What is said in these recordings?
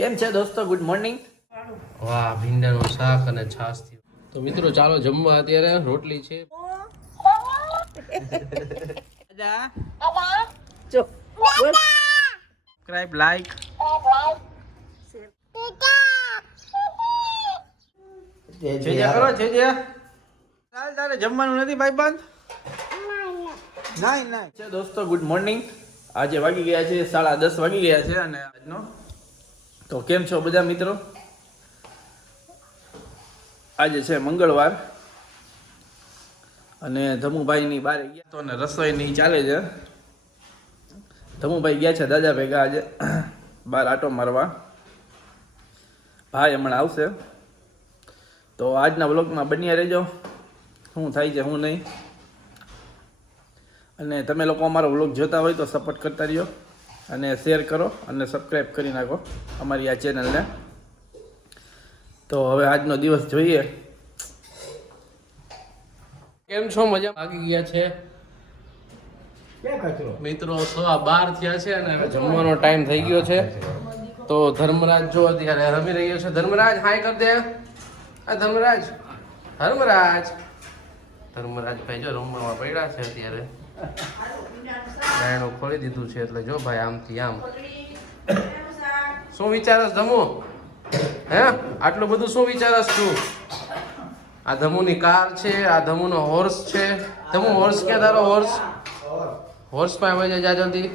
કેમ છે દોસ્તો? Good morning. વાહ, ભીંડાનું શાક અને છાશ થયું. તો મિત્રો ચાલો જમવા. અત્યારે રોટલી છે. Subscribe, like. જેજે કરો જેજે. ચાલ તારે જમવાનું નથી ભાઈબંધ? નહીં છે દોસ્તો. Good morning. આજે વાગી ગયા છે 10:30 વાગી ગયા છે અને આજનો તો કેમ છો બધા મિત્રો? આજે છે મંગળવાર અને ધમુભાઈની બારે ગયા તો ને રસોઈની ચાલે છે. ધમુભાઈ ગયા છે દાદા ભેગા આજે બહાર આટો મારવા. ભાઈ હમણાં આવશે. તો આજના વ્લોગમાં બન્યા રહેજો, શું થાય છે શું નહીં. અને તમે લોકો અમારો વ્લોગ જોતા હોય તો સપોર્ટ કરતા રહ્યો અને શેર કરો અને સબસ્ક્રાઈબ કરી નાખો અમારી આ ચેનલને. તો હવે આજનો દિવસ જોઈએ. કેમ છો? મજા? વાગી ગયા છે મિત્રો 12:15 થયા છે અને હવે જમવાનો ટાઈમ થઈ ગયો છે. તો ધર્મરાજ જો અત્યારે રમી રહ્યો છે. ધર્મરાજ હાય કર દે. આ ધર્મરાજ ભાઈ જો રમવામાં પડ્યા છે અત્યારે. ડાયણું ખોલી દીધું છે એટલે જો ભાઈ આમથી આમ. શું વિચારસ ધમુ? હે આટલું બધું શું વિચારસ તું? આ ધમુની કાર છે, આ ધમુનો હોર્સ છે. ધમુ હોર્સ ક્યાં તારો હોર્સ? હોર્સ પાસે આવી જાય જલ્દી.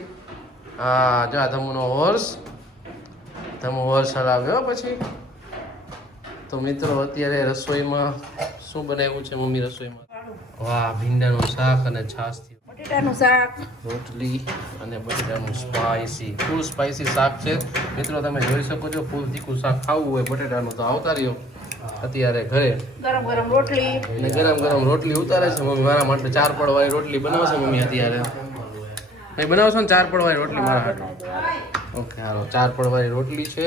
હા જો આ ધમુનો હોર્સ. ધમુ હોર્સ હલાવ્યો પછી. તો મિત્રો અત્યારે રસોઈમાં શું બનાવ્યું છે મમ્મી રસોઈમાં? વાહ, ભીંડાનું શાક અને છાશ થયું. બટેટાનું શાક, રોટલી અને બટેટાનું ફૂલ સ્પાઈસી શાક છે. મિત્રો તમે જોઈ શકો છો. ફૂલ તીખું શાક ખાવું હોય બટેટાનું તો આવતા રહ્યો અત્યારે ઘરે. ગરમ ગરમ રોટલી અને ગરમ ગરમ રોટલી ઉતારે છે મમ્મી મારા માટે. 4 પડવાળી રોટલી બનાવશે મમ્મી અત્યારે. ભાઈ બનાવશો ને 4 પડવાળી રોટલી મારા માટે? ઓકે હાલો, 4 પડવાળી રોટલી છે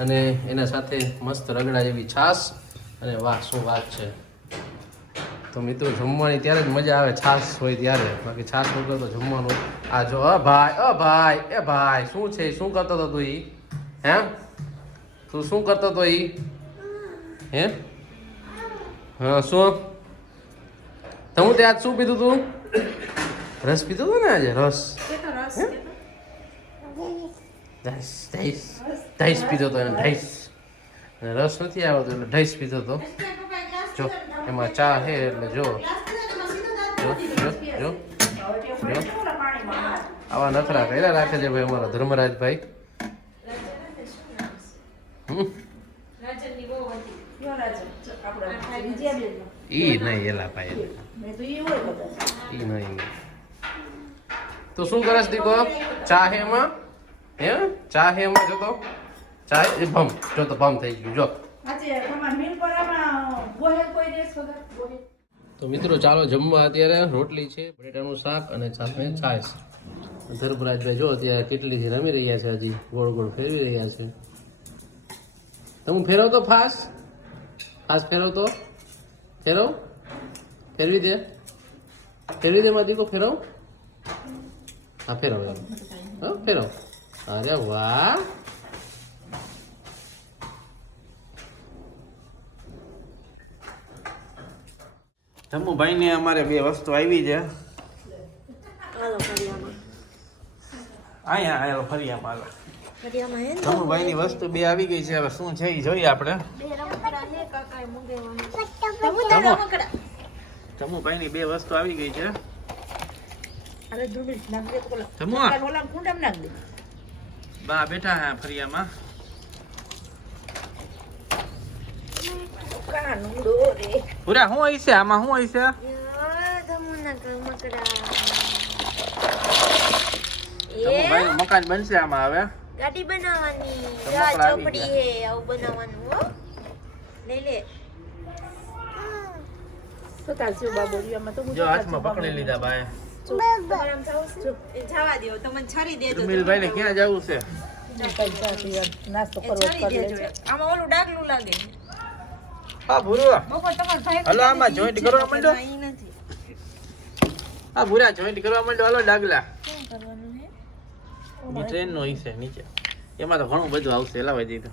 અને એના સાથે મસ્ત રગડા જેવી છાશ. અને વાહ શું વાત છે. તો મિત્રો જમવાની ત્યારે જ મજા આવે, છાશ હોય ત્યારે. બાકી છાશ વગર તો જમવાનું. આ જો ભાઈ શું છે? શું કરતો હતો તું? હે તું શું કરતો હતો? હે હા શું? તમે તે આજ શું પીધું તું? રસ પીધો હતો ને આજે? રસ ઢાઈસ પીધો હતો એને. ઢાઈસ રસ નથી આવતો એટલે ઢાઈસ પીધો હતો. જો એમાં ચા છે એટલે જો આવા નખરા કર્યા રાખે છે ભાઈ અમારા ધર્મરાજભાઈ. ઈ નહીં એલા ભાઈ, ઈ નહીં. તો શું કરસ દીકો? ચા હે એમાં? હે ચા હે એમાં? જો તો ચા એ ભમ જો તો ભમ થઈ ગયું જો. તો મિત્રો ચાલો જમવા. અત્યારે રોટલી છે, બટેટાનું શાક અને સાથે છાશ. ધર્મરાજભાઈ જો અત્યારે કેટલીથી રમી રહ્યા છે. હજી ગોળ ગોળ ફેરવી રહ્યા છે. તમે ફેરવતો ફાસ્ટ ફેરવતો ફેરવી દે મારી દીકો. ફેરવ. હા ફેરવ. હા ફેરવ. અરે વાહ. ધમુભાઈ ને અમારે 2 વસ્તુ આવી છે. અહીંયા ફરિયામાં ધમુભાઈ ની વસ્તુ 2 આવી ગઈ છે. હવે શું છે એ જોઈએ આપણે. ધમુભાઈ ની 2 વસ્તુ આવી ગઈ છે. બા બેઠા હે ફરિયામાં. પૂરા શું હોય છે આમાં? શું હોય છે? ધમુભાઈ નું મકાન બનશે આમાં. હવે ગાડી બનાવવાની, ચોપડી હે આવું બનાવવાનું. હો લઈ લે. જો હાથમાં પકડી લીધા ભાઈ. જવા દો તો મને છરી દેજો. સુમિલભાઈ ને ક્યાં જવું છે? આમાં ઓલું ડાગલું લાગે. હા ભૂરા, હલો આમાં જોઈન્ટ કરવા માંડો. હા ભૂરા જોઈન્ટ કરવા માંડો. હલો ડાગલા. ટ્રેન નો હિસ્સે નીચે એમાં તો ઘણું બધું આવશે લાવવા જઈએ તો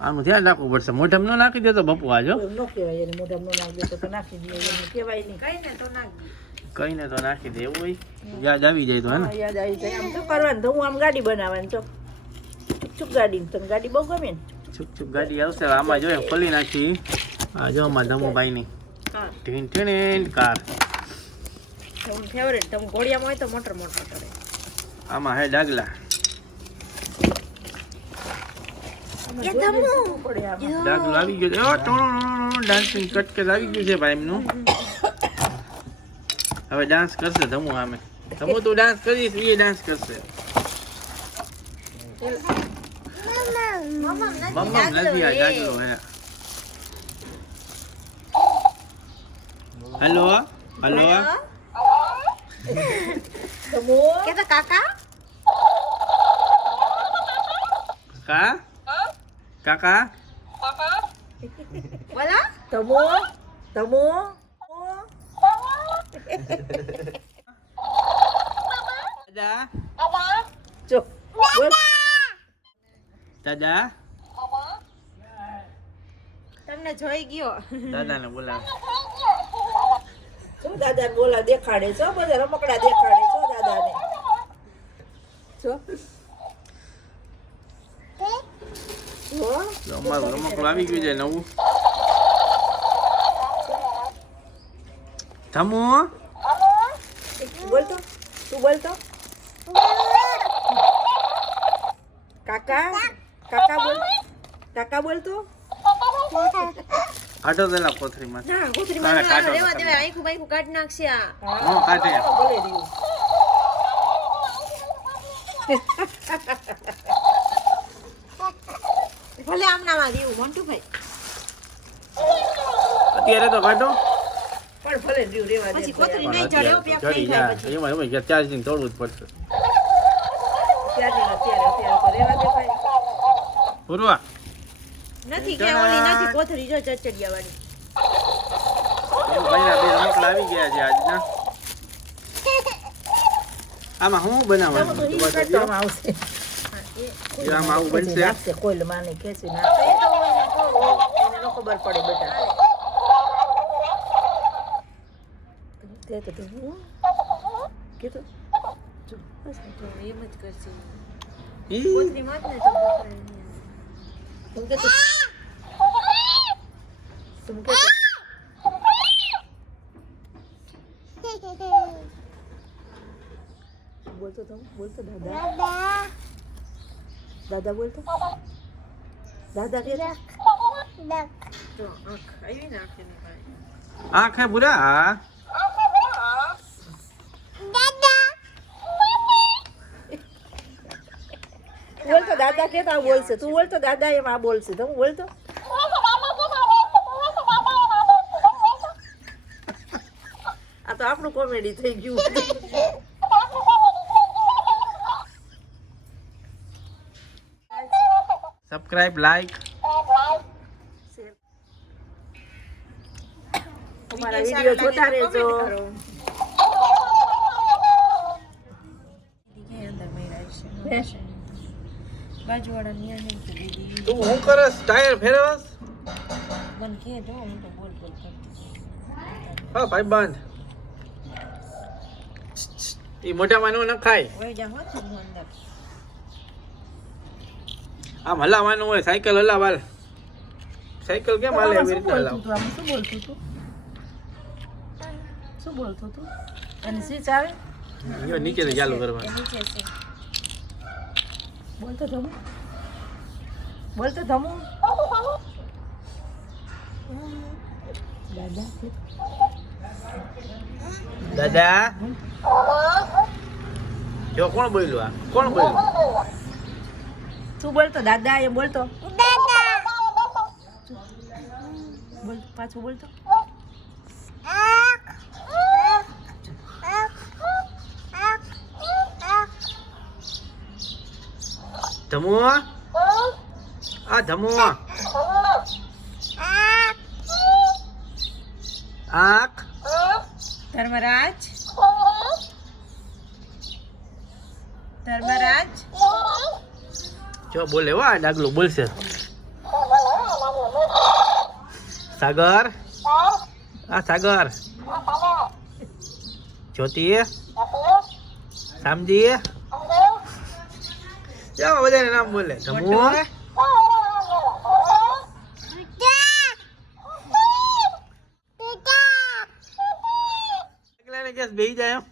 આનું ધ્યાન રાખવું પડશે મોઢામાં ન નાખી દેતો બપુ આજો ન કહેવાય એને મોઢામાં ન નાખી દેતો તો નાખી દે એને કહેવાય નહીં કઈને તો નાખી દે એવું હોય યાદ આવી જાય તો હે ને હા, યાદ આવી જાય આમ તો કરવાનું તો હું આમ ગાડી બનાવવાની તો ચૂપ ગાડી તને ગાડી બહુ ગમે ને છુક છુક ગાડી આવશે આમાં જોઈએ ખોલી નાખી આ જો અમારા ધમુભાઈની ટીન ટીન કાર તમે ફેવરેટ તમે ઘોડિયામાં હોય તો મોટર મોટર કરે આમાં હે ડાગલા આમાં એ જોઈએ ધમુ. શીખવું પડે આમાં. ડાગલું આવી ગયું છે ડાન્સિંગ કટકે આવી ગયું છે ભાઈ એમનું હવે ડાન્સ કરશે ધમુ આમે ધમુ તું ડાન્સ કરીશ એ ડાન્સ કરશે મમ્મા નથી આ ડાગલો હે હેલો હેલો તમો કે તો કાકા કા કાકા બોલા તમો તમો દાદા ચો બોલ દાદા તમને જોઈ ગયો દાદાને બોલાવ શું દાદા બોલા દેખાડે છો બધા રમકડા દેખાડે છો દાદાને છો તો અમારું રમકડું આવી ગયું છે નવું ધમુ બોલતો તું બોલતો કાકા કાકા બોલ કાકા બોલતો આટો દેલા કોથરીમાં ના ગોતરી તારે માં કાઢો રેવા તમે. દેવા આખું બાઈકું કાઢી નાખશે આ નો કાઢે બોલે રહ્યું ભલે આમનામાં દેવું મોન્ટુભાઈ અત્યારે તો કાઢો પણ ભલે રહ્યું રેવા દે પછી કોથરી પણ નહીં ચડે અત્યારે પેક તો ચડી નહીં થાય જાય પછી એમાં ચાર્જિંગ તોડવું જ પડશે અત્યારે તો રેવા દે ભાઈ પૂરવા નથી કે ઓલી નથી કોથરી જો ચચડિયા વાળી ભાઈના બે રમકડા આવી ગયા છે આજના આમાં શું બનાવવાનું તો ઈ કાઢવામાં આવશે જો આમાં આવું બનશે નાખશે કોઈલ માને ખેંચી નાખશે એને ન ખબર પડે બેટા તે તો તું કીધું જો બસ તો એમ જ કરશે ઈ કોથરી માં જ ને તો કોથરી તું કે તું કે બોલતો તો બોલતો દાદા દાદા બોલતો દાદા કે તો આંખ આવી ને આંખની પાણી આંખ હે બુરા હા બોલતો દાદા કે આ બોલશે તું બોલતો દાદા એમ આ બોલશે તો હું બોલતો આ તો આપણું કોમેડી થઈ ગયું સબસ્ક્રાઇબ લાઈક અમારા વિડીયો જોતા રહેજો બાજુવાળા ન્યા નહીં તો દીદી તું હું કરસ ટાયર ફેરવસ મને કે જો હું તો બોલ બોલ કરતી હા ભાઈ બંધ ઈ મોઢામાં નો નખાય વઈ જા હોત હું અંદર આમ હલાવવાનું હોય સાયકલ હલાવાલ સાયકલ કેમ હાલે એવી શું રીતે હલાવ બોલતું તું આમ શું બોલતું તું શું બોલતું તું અને સ્વિચ આવે જો નીચે થી ચાલુ કરવાનું નીચે છે બોલતો ધમુ બોલતો ધમુ દાદા દાદા જો કોણ બોલ્યું આ કોણ બોલ્યું તું બોલતો દાદા એમ બોલતો બોલ પાછું બોલતો ધમુ આ ધમુ આંખ ધર્મરાજ ધર્મરાજ જો બોલે વાહ ડાગલું બોલશે સાગર આ સાગર જ્યોતિ સામજી જાઓ બધાને નામ બોલે ધમુ એકલાને કેસ બેહી જાય એમ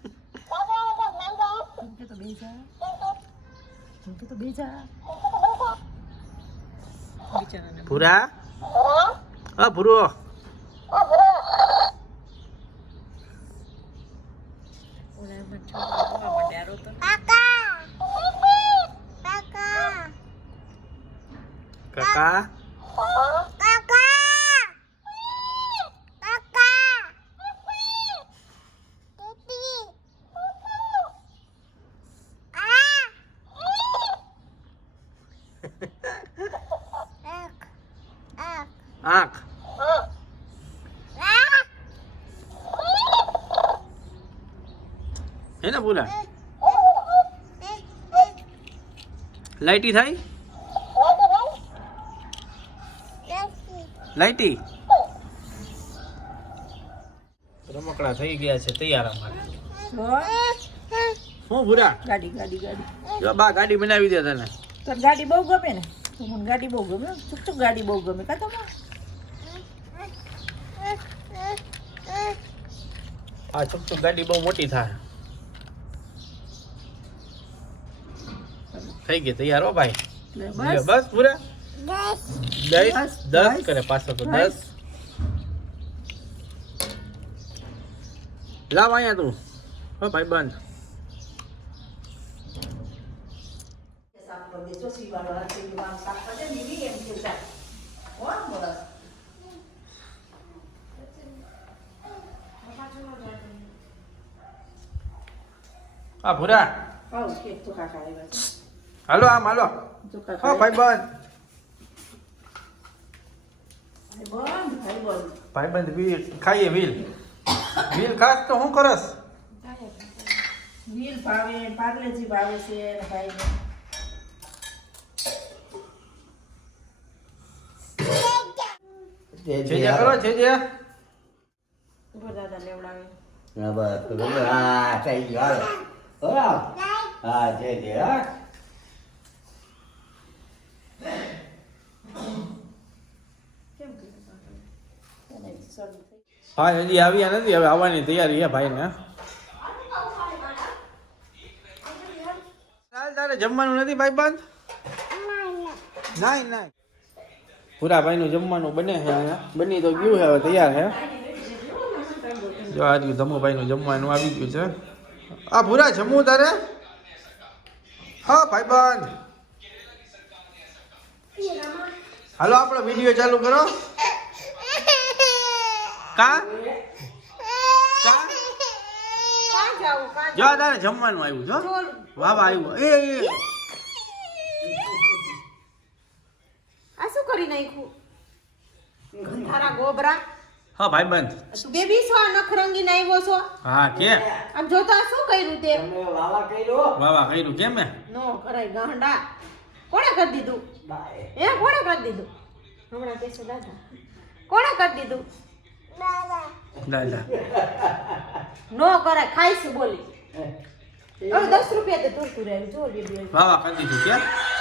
પૂરા હા પૂરો કાકા આંખ હે ને પૂરા લાઈટી થાય લાઈટી રમકડા થઈ ગયા છે તૈયાર અમારે હું ભૂરા ગાડી ગાડી ગાડી જો બા ગાડી બનાવી દે તને તો ગાડી બહુ ગમે ને તો મને ગાડી બહુ ગમે ચૂક ગાડી બહુ ગમે કા તમે આ ચૂક ગાડી બહુ મોટી થાય થઈ ગઈ તૈયાર હો ભાઈ બસ બસ પૂરા 10 બસ, 10 કરે પાછો તો 10 લાવ અહીંયા તું હો ભાઈ બંધ હા ભૂરા હાલો આમ હાલો હો ભાઈ બંધ ભાઈ બંધ વીલ ખાઈએ વીલ વીલ ખાસ તો શું કરસ વીલ ભાવે પાર્લેજી ભાવે છે ને ભાઈ જે કરો જે દાદા લેવડાવે થઈ ગયો હાલો હા જે હા હા હજી આવ્યા નથી હવે આવવાની તૈયારી છે ભાઈ ને ચાલ તારે જમવાનું નથી ભાઈ બંધ નાઈ નાઈ પૂરા ભાઈ નું જમવાનું બને છે અહીંયા બની તો ગયું છે હવે તૈયાર છે જો આ રહ્યું ધમુભાઈ નું જમવાનું આવી ગયું છે આ ભૂરા જમવું તારે હા ભાઈ બંધ હાલો આપણો વિડીયો ચાલુ કરો કા કા જો તારે જમવાનું આવ્યું જો વાહ વાહ આવ્યું એ આ શું કરી નાખ્યું તારા ગોબરા હા ભાઈ બંધ બેબી છો નખરંગી નાખ્યો છો હા કે આમ જોતો આ શું કર્યું તે વાવા કર્યો વાહ વાહ કર્યું કેમ હે નો કરાય ગાંડા કોણે કરી દીધું કોણે કરી દીધું હમણાં કેસે દાદા કોણે કરી દીધું દાદા નો કરાય ખાઈશ બોલી હવે 10 રૂપિયા તો તું રહે જો બેબી વાહ વાહ કરી દીધું કે